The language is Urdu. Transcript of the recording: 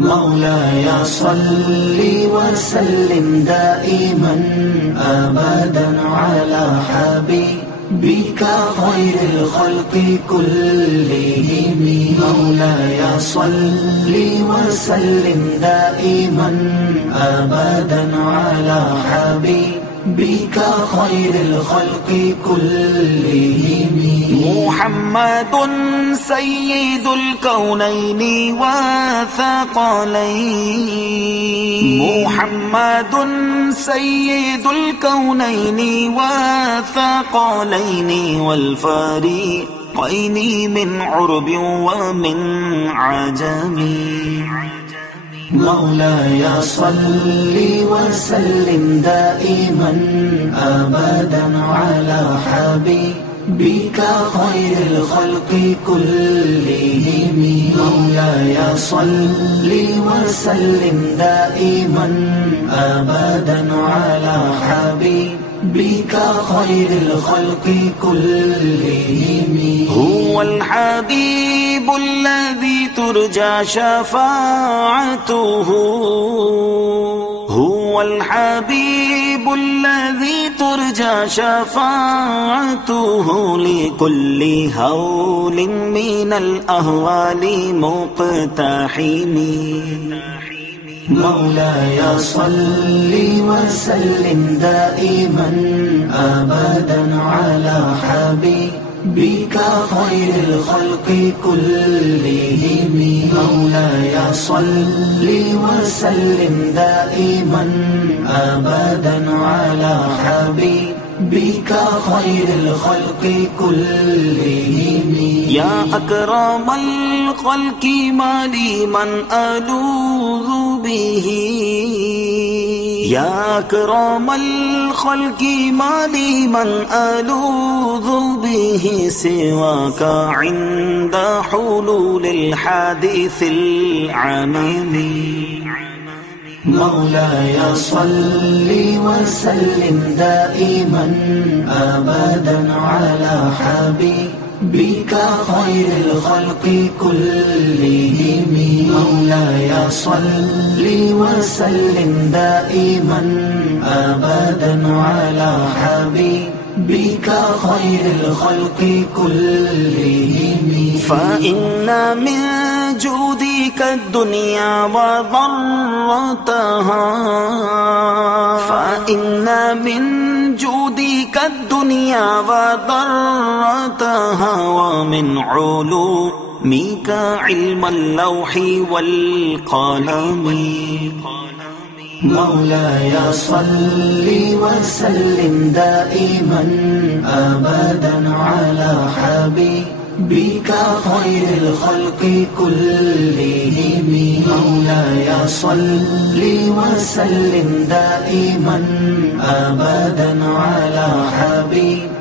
مولاي صل وسلم دائما أبدا على حبيبك خير الخلق كلهم. مولاي صل وسلم دائما أبدا على حبيبك خير الخلق كلهم. محمد سيد الكونين والثقلين. محمد سيد الكونين والثقلين والفريقين من عرب ومن عجم. مولاي صل وسلم دائما أبدا على حبيبك خير الخلق كلهم. مولاي صل وسلم دائما أبدا على حبيبك خير الخلق كلهم. هو الحبيب الذي ترجى شفاعته. هو الحبيب الذي ترجى شفاعته لكل هول من الأهوال مقتحم. مولاي صل وسلم دائما أبدا على حبيبك خير الخلق كلهم. مولاي صل وسلم دائما أبدا على حبيبك خير الخلق كلهم. يا أكرم الخلق ما لي من ألوذ به. يا أكرم الخلق ما لي من ألوذ به سواك عند حلول الحادث العمم. مولاي صل وسلم دائما أبدا على حبيبك خير الخلق كلهم. مولاي صل وسلم دائما أبدا على حبيبك خير الخلق كلهم. فإن من جودك الدنيا وضرتها. فإن من جودك الدنيا وضرتها ومن علومك علم اللوح والقلم. مولاي صل وسلم دائما أبدا على حبيبك خير الخلق كلهم. مولاي صل وسلم دائما أبدا على حبيبك